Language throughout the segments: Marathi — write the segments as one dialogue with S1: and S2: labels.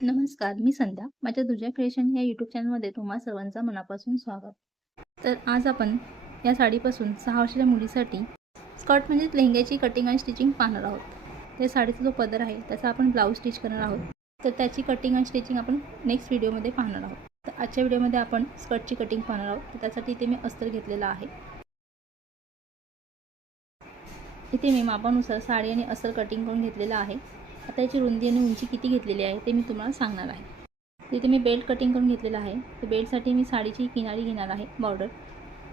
S1: नमस्कार, मी संध्या. माझ्या दुजा क्रिएशन या यूट्यूब चॅनलमध्ये तुम्हा सर्वांचं मनापासून स्वागत. तर आज आपण या साडीपासून सहा वर्षाच्या मुलीसाठी स्कर्ट म्हणजेच लेहंग्याची कटिंग आणि स्टिचिंग पाहणार आहोत. त्या साडीचा जो पदर आहे त्याचा आपण ब्लाऊज स्टिच करणार आहोत. तर त्याची कटिंग आणि स्टिचिंग आपण नेक्स्ट व्हिडिओमध्ये पाहणार आहोत. तर आजच्या व्हिडिओमध्ये आपण स्कर्टची कटिंग पाहणार आहोत. तर त्यासाठी इथे मी अस्तर घेतलेला आहे. इथे मी मापानुसार साडी आणि अस्तर कटिंग करून घेतलेलं आहे. आता याची रुंदी आणि उंची किती घेतलेली आहे ते मी तुम्हाला सांगणार आहे. तिथे मी बेल्ट कटिंग करून घेतलेलं आहे. तर बेल्टसाठी मी साडीची किनारी घेणार आहे बॉर्डर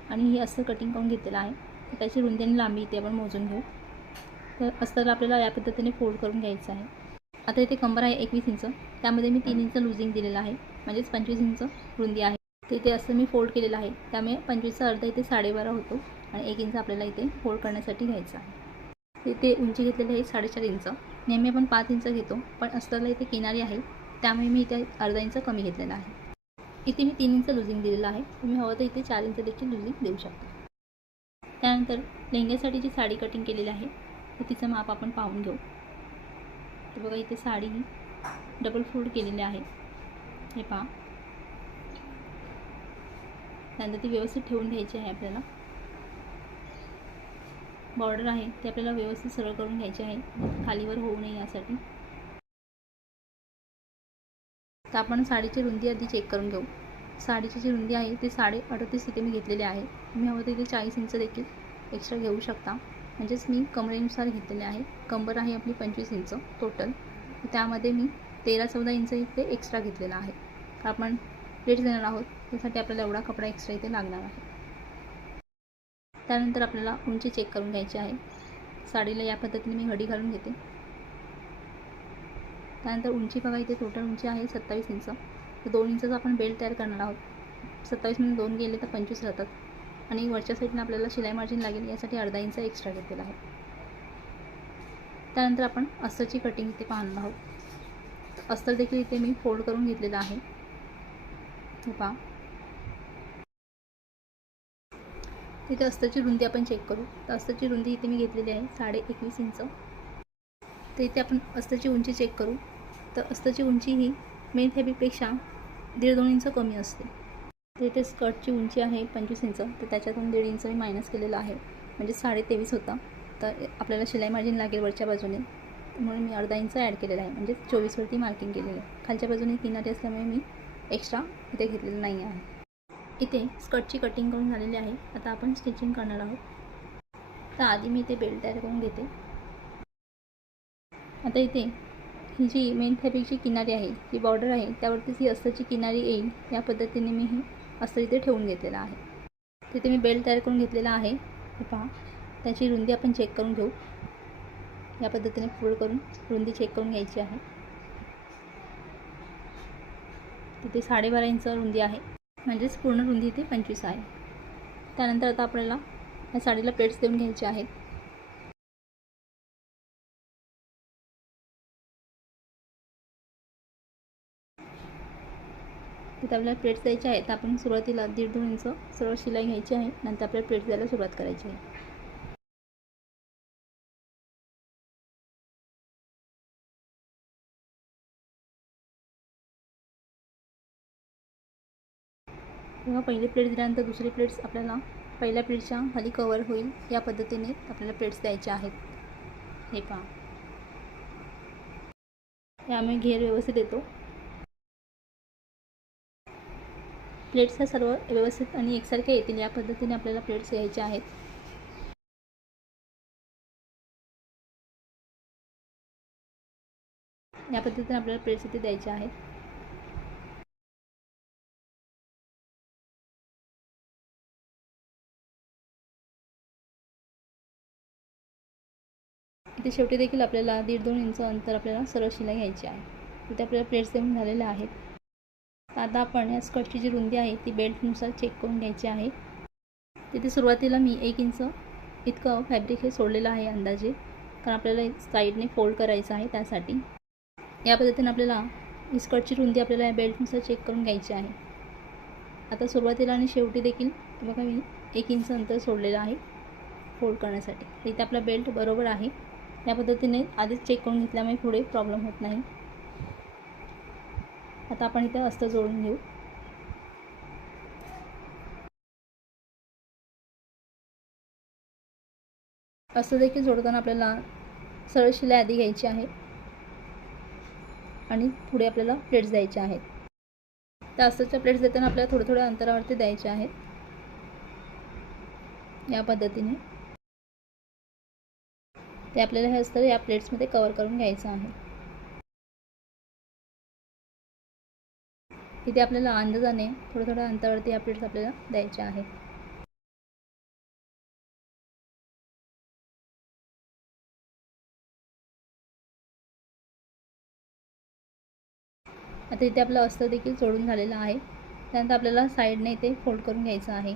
S1: आणि ही अस्तर कटिंग करून घेतलेलं आहे. तर त्याची रुंदी आणि लांबी इथे आपण मोजून घेऊ. तर अस्तर आपल्याला या पद्धतीने फोल्ड करून घ्यायचं आहे. आता इथे कंबर आहे एकवीस इंच. त्यामध्ये मी तीन इंच लुझिंग दिलेलं आहे. म्हणजेच पंचवीस इंच रुंदी आहे. तर इथे असं मी फोल्ड केलेलं आहे. त्यामुळे पंचवीसचा अर्धा इथे साडेबारा होतो. आणि एक इंच आपल्याला इथे फोल्ड करण्यासाठी घ्यायचा आहे. इथे उंची घेतलेली आहे साडेचार इंच. नेहमी आपण पाच इंच घेतो पण अस्तरला इथे किनारी आहे त्यामुळे मी इथे अर्धा इंच कमी घेतलेला आहे. इथे मी तीन इंच लुझिंग दिलेलं आहे तुम्ही हवं तर इथे चार इंच देखील लुझिंग देऊ शकता. त्यानंतर लेहंग्यासाठी जी साडी कटिंग केलेली आहे तर तिचं माप आपण पाहून घेऊ. तर बघा इथे साडी ही डबल फोल्ड केलेली आहे. हे पहा. त्यानंतर ती व्यवस्थित ठेवून घ्यायची आहे आपल्याला. बॉर्डर आहे ते आपल्याला व्यवस्थित सरळ करून घ्यायचे आहे. खालीवर होऊ नये यासाठी. तर आपण साडीची रुंदी आधी चेक करून घेऊ. साडीची जी रुंदी आहे ती साडे अडतीस इथे मी घेतलेली आहे. तुम्ही हवं तिथे चाळीस इंच देखील एक्स्ट्रा घेऊ शकता. म्हणजेच मी कमरेनुसार घेतलेले आहे. कंबर आहे आपली पंचवीस इंच टोटल त्यामध्ये मी तेरा चौदा इंच इथे एक्स्ट्रा घेतलेला आहे. आपण लेट देणार आहोत. त्यासाठी आपल्याला एवढा कपडा एक्स्ट्रा इथे लागणार आहे. त्यानंतर आपल्याला उंची चेक करून घ्यायची आहे. साडीला या पद्धतीने मी घडी घालून घेते. त्यानंतर उंची बघा इथे टोटल उंची आहे सत्तावीस इंच. तर दोन इंचाचा आपण बेल्ट तयार करणार आहोत. सत्तावीसमध्ये दोन गेले तर पंचवीस राहतात. आणि वरच्या साईडनं आपल्याला शिलाई मार्जिन लागेल यासाठी अर्धा इंच एक्स्ट्रा घेतलेला आहे. त्यानंतर आपण अस्तरची कटिंग इथे पाहणार आहोत. अस्तर देखील इथे मी फोल्ड करून घेतलेलं आहे. हे पहा. तिथे अस्तरची रुंदी आपण चेक करू. तर अस्तरची रुंदी इथे मी घेतलेली आहे साडे एकवीस इंच. तर इथे आपण अस्तरची उंची चेक करू. तर अस्तरची उंची ही मेन फॅब्रिकपेक्षा दीड दोन इंच कमी असते. तर इथे स्कर्टची उंची आहे पंचवीस इंच. तर त्याच्यातून दीड इंच मी मायनस केलेलं आहे. म्हणजे साडे तेवीस होता. तर आपल्याला शिलाई मार्जिन लागेल वरच्या बाजूने. म्हणून मी अर्धा इंच ॲड केलेला आहे. म्हणजे चोवीसवरती मार्किंग केलेलं आहे. खालच्या बाजूने किनारी असल्यामुळे मी एक्स्ट्रा इथे घेतलेलं नाही आहे. इथे स्कर्टची कटिंग करून झालेली आहे. आता आपण स्टिचिंग करणार आहोत. तर आधी मी इथे बेल्ट तयार करून घेते. आता इथे ही जी मेन फॅब्रिकची किनारी आहे जी बॉर्डर आहे त्यावरतीच ही अस्ताची किनारी येईल. या पद्धतीने मी ही अस्तर इथे ठेवून घेतलेला आहे. तिथे मी बेल्ट तयार करून घेतलेला आहे. हे पहा. त्याची रुंदी आपण चेक करून घेऊ. या पद्धतीने फोल्ड करून रुंदी चेक करून घ्यायची आहे. तिथे साडेबारा इंच रुंदी आहे. म्हणजेच पूर्ण रुंदी इथे पंचवीस आहे.
S2: त्यानंतर आता आपल्याला या साडीला प्लेट्स देऊन घ्यायचे आहेत. तिथे आपल्याला प्लेट्स द्यायचे आहेत. आपण सुरुवातीला दीड दोन इंच सरळ शिलाई घ्यायची आहे. नंतर आपल्याला प्लेट्स द्यायला सुरुवात करायची आहे. किंवा पहिली प्लेट दिल्यानंतर दुसरी
S3: प्लेट्स आपल्याला पहिल्या प्लेटच्या खाली कवर होईल. या पद्धतीने आपल्याला प्लेट्स द्यायच्या आहेत. हे पहा. आम्ही घेर व्यवस्थित येतो. प्लेट्स ह्या सर्व व्यवस्थित आणि एकसारख्या
S2: येतील. या पद्धतीने आपल्याला प्लेट्स घ्यायच्या आहेत. या पद्धतीने आपल्याला प्लेट्स इथे द्यायच्या आहेत. इथे शेवटी देखील आपल्याला दीड दोन इंच अंतर आपल्याला सरळ शिलाई घ्यायची आहे. इथे आपल्याला प्लेट्स
S1: देऊन झालेल्या आहेत. आता आपण या स्कर्टची जी रुंदी आहे ती बेल्टनुसार चेक करून घ्यायची आहे. तिथे सुरुवातीला मी एक इंच इतकं फॅब्रिक हे सोडलेलं आहे अंदाजे. कारण आपल्याला साईडने फोल्ड करायचं आहे त्यासाठी. या पद्धतीने आपल्याला ही स्कर्टची रुंदी आपल्याला या बेल्टनुसार चेक करून घ्यायची आहे. आता सुरुवातीला आणि शेवटी देखील बघा मी एक इंच अंतर सोडलेलं आहे. फोल्ड करण्यासाठी. इथे आपला बेल्ट बरोबर आहे. या पद्धतीने आधीच चेक करून घेतल्यामुळे पुढे प्रॉब्लेम होत नाही.
S3: आता आपण इथे अस्त जोडून घेऊ. अस्तर देखील जोडताना आपल्याला सरळ शिलाई आधी घ्यायची आहे आणि पुढे आपल्याला
S1: प्लेट्स द्यायच्या आहेत. त्या अस्ताच्या प्लेट्स देताना आपल्याला थोड्या थोड्या अंतरावरती द्यायच्या आहेत.
S3: या पद्धतीने. ते आपल्याला हे असतं या प्लेट्समध्ये कवर करून घ्यायचं आहे.
S2: इथे आपल्याला अंदाजाने थोडं थोड्या अंतरावरती या प्लेट्स आपल्याला द्यायच्या आहेत.
S3: आता इथे आपलं अस्तर देखील सोडून झालेलं आहे. त्यानंतर आपल्याला साईडने इथे फोल्ड करून घ्यायचं आहे.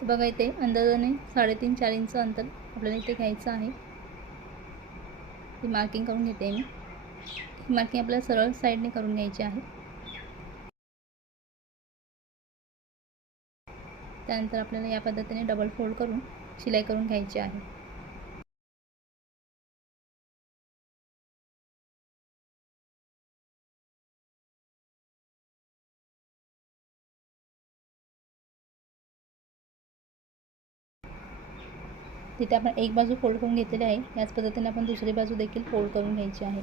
S1: बघा इथे अंदाजाने साडेतीन चार इंच अंतर आपल्याला इथे घ्यायचं आहे. ती मार्किंग करून घेते मी.
S3: ही मार्किंग आपल्याला सरळ साईडने करून घ्यायची आहे.
S2: त्यानंतर आपल्याला या पद्धतीने डबल फोल्ड करून शिलाई करून घ्यायची आहे.
S3: तिथे आपण एक बाजू फोल्ड करून घेतलेली आहे. याच पद्धतीने आपण दुसरी बाजू देखील फोल्ड करून घ्यायची आहे.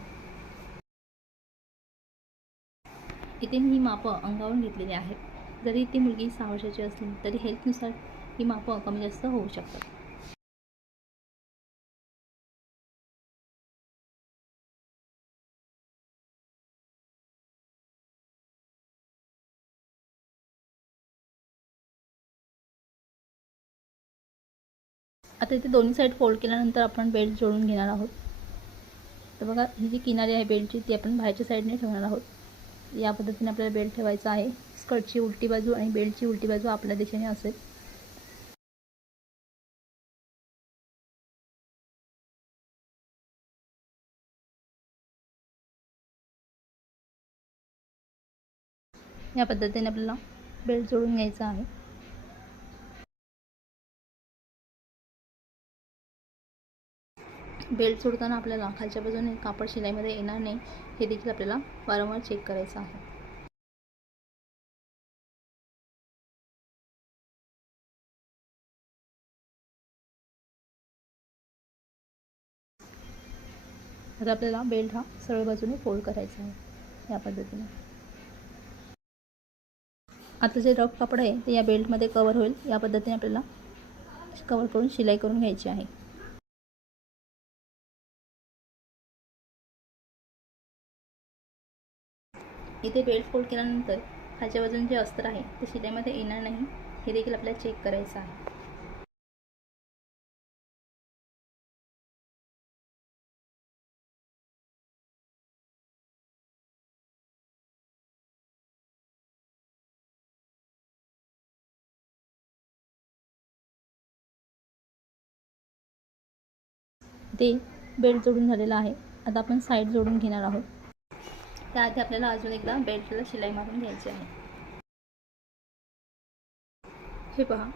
S3: इथे मी ही मापं अंगावरून घेतलेली आहेत.
S2: जरी ती मुलगी सहा वर्षाची असली तरी हेल्थनुसार ही मापं कमी जास्त होऊ शकतात. आता इथे दोन्ही साईड फोल्ड केल्यानंतर आपण बेल्ट जोडून घेणार आहोत. तर बघा ही जी
S1: किनारी आहे बेल्टची ती आपण बाहेरच्या साईडने ठेवणार आहोत. या पद्धतीने आपल्याला बेल्ट ठेवायचा आहे. स्कर्टची
S2: उलटी बाजू आणि बेल्टची उलटी बाजू आपल्या दिशेने असेल. या पद्धतीने आपल्याला बेल्ट जोडून घ्यायचा आहे.
S3: बेल्ट सोडताना आपल्याला खालच्या बाजूने कापड शिलाईमध्ये
S2: येणार नाही हे देखील आपल्याला वारंवार चेक करायचं आहे. आता आपल्याला बेल्ट हा
S3: सरळ बाजूने फोल्ड करायचा आहे या पद्धतीने. आता जे रफ कापड आहे ते या बेल्टमध्ये कवर होईल या पद्धतीने आपल्याला कवर करून शिलाई
S2: करून घ्यायची आहे. इथे बेल्ट फोल्ड केल्यानंतर खालच्या बाजूने जे अस्तर आहे ते शिलाईमध्ये येणार नाही. हे देखील आपल्याला चेक करायचं आहे. ते बेल्ट जोडून झालेलं आहे. आता आपण साईड जोडून
S1: घेणार आहोत.
S3: त्याआधी आपल्याला अजून एकदा बेल्टला शिलाई मारून घ्यायची आहे. हे पहा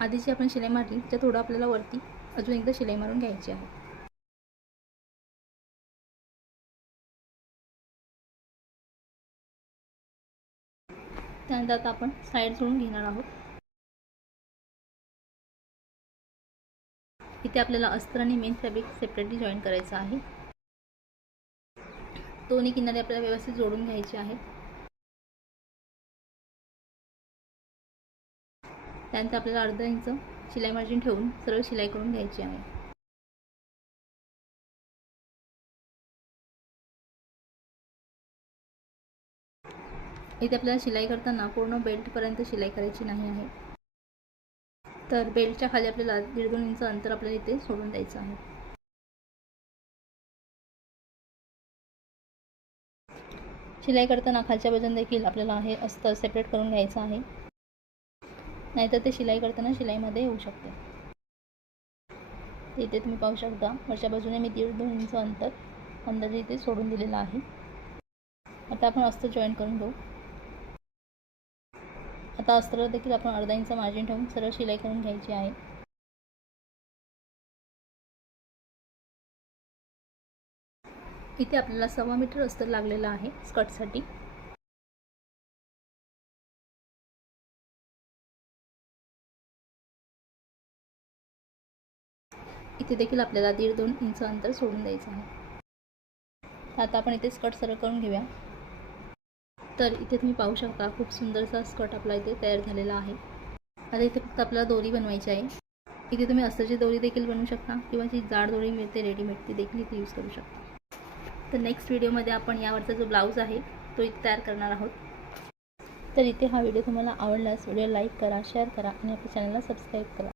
S3: आधी जी आपण शिलाई मारली त्या थोडं आपल्याला वरती
S2: अजून एकदा शिलाई मारून घ्यायची आहे. त्यानंतर आता आपण साईड जोडून घेणार आहोत. इथे आपल्याला अस्तर आणि मेन फॅब्रिक सेपरेटली जॉईन करायचं आहे.
S3: दोन्ही किनारे आपल्याला व्यवस्थित जोडून घ्यायचे आहेत.
S2: त्यानंतर आपल्याला अर्धा इंच शिलाई मार्जिन ठेवून सरळ शिलाई करून घ्यायची आहे. इथे आपल्याला शिलाई करताना पूर्ण
S3: बेल्टपर्यंत शिलाई करायची नाही आहे. तर बेल्टच्या खाली आपल्याला दीड दोन इंच अंतर आपल्याला इथे सोडून द्यायचं आहे. शिलाई करताना खालच्या वजन देखील आपल्याला हे अस्तर सेपरेट करून
S1: घ्यायचं आहे. नाहीतर ते शिलाई करताना शिलाईमध्ये येऊ शकते. इथे तुम्ही पाहू शकता वरच्या बाजूने मी दीड दोन इंच अंतर अंदाजे इथे सोडून दिलेलं आहे. आता आपण अस्तर जॉईन करून घेऊ.
S2: आता अस्त्र देखील आपण अर्धा इंच मार्जिन ठेवून सरळ शिलाई करून घ्यायची आहे. इथे आपल्याला सव्वा मीटर अस्तर लागलेलं आहे स्कर्टसाठी इथे देखील आपल्याला दीड दोन इंच अंतर सोडून द्यायचं आहे.
S1: आता आपण इथे स्कर्ट सरळ करून घेऊया. तर इथे तुम्ही पाहू शकता खूप सुंदरसा स्कर्ट आपला इथे तयार झालेला आहे. आता इथे फक्त आपल्याला दोरी बनवायची आहे. इथे तुम्ही अस्तरची दोरी देखील बनवू शकता किंवा जी जाड दोरी मिळते रेडीमेड ती देखील इथे यूज करू शकता. तर नेक्स्ट व्हिडिओमध्ये आपण यावरचा जो ब्लाऊज आहे तो इथे तयार करणार आहोत. तर इथे हा व्हिडिओ तुम्हाला आवडल्यास व्हिडिओ लाईक करा शेअर करा आणि आपल्या चॅनलला सबस्क्राईब करा.